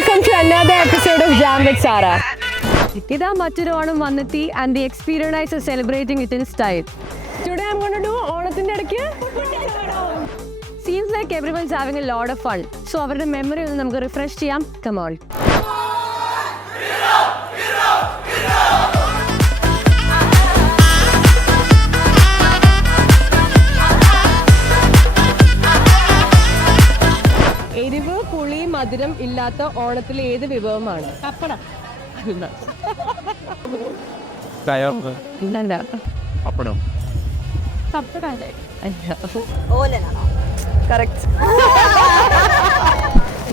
welcome to another episode of Jam with Sarah. Ida Machuru Onam Vannethi and the experience is celebrating it in style. Today I'm going to do Onathinte edakku. Seems like everyone's having a lot of fun. So our memory will namukku refresh cheyam. Come on. എരിവ് പുളി മധുരം ഇല്ലാത്ത ഓണത്തിലെ ഏത് വിഭവമാണ്? പപ്പടം. പപ്പടം.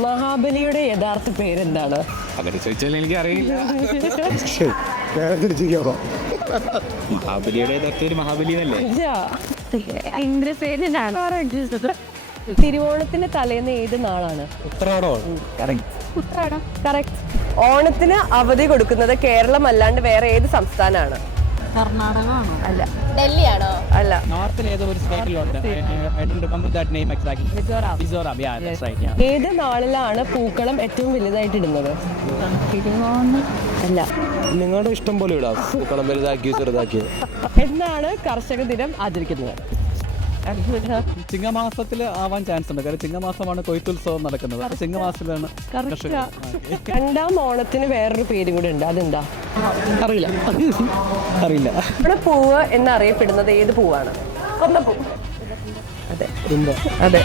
മഹാബലിയുടെ യഥാർത്ഥ പേരെന്താണ്? അങ്ങനെ ചോദിച്ചാൽ എനിക്ക് അറിയില്ല. മഹാബലിയുടെ യഥാർത്ഥ മഹാബലി എന്നല്ലേ? ഇന്ദ്രസേനാണ്. തിരുവോണത്തിന്റെ തലേന്ന് ഏത് നാളാണ്? ഉത്രാടം. കറക്റ്റ്. ഓണത്തിന് അവധി കൊടുക്കുന്നത് കേരളം അല്ലാണ്ട് വേറെ ഏത് സംസ്ഥാനമാണ്? കർണാടകമാണോ? അല്ല. ഡൽഹിയാണോ? അല്ല. നോർത്തിൽ ഏതോ ഒരു സ്റ്റേറ്റിലുണ്ട്. I don't remember that name exactly. Mizoram. Yeah, that's right. Yeah. ഏത് നാളിലാണ് പൂക്കളം ഏറ്റവും വലുതായിട്ട് ഇടുന്നത്? അല്ല. നിങ്ങളുടെ ഇഷ്ടം പോലെ ഇടാം. പൂക്കളം വലുതാക്കി ചെറുതാക്കി. എന്നാണ് കർഷക ദിനം ആചരിക്കുന്നത്? ചിങ്ങമാസത്തിൽ ആവാൻ ചാൻസ് ഉണ്ട്. കാരണം ചിങ്ങമാസമാണ് കൊയ്ത്തുത്സവം നടക്കുന്നത്. ചിങ്ങമാസത്തിലാണ്. രണ്ടാം ഓണത്തിന് വേറൊരു പേരും കൂടി ഉണ്ട്. അതെന്താ? അറിയില്ല. നമ്മുടെ പൂവ് എന്നറിയപ്പെടുന്നത് ഏത് പൂവാണ്? കൊന്നപ്പൂ. അതെ.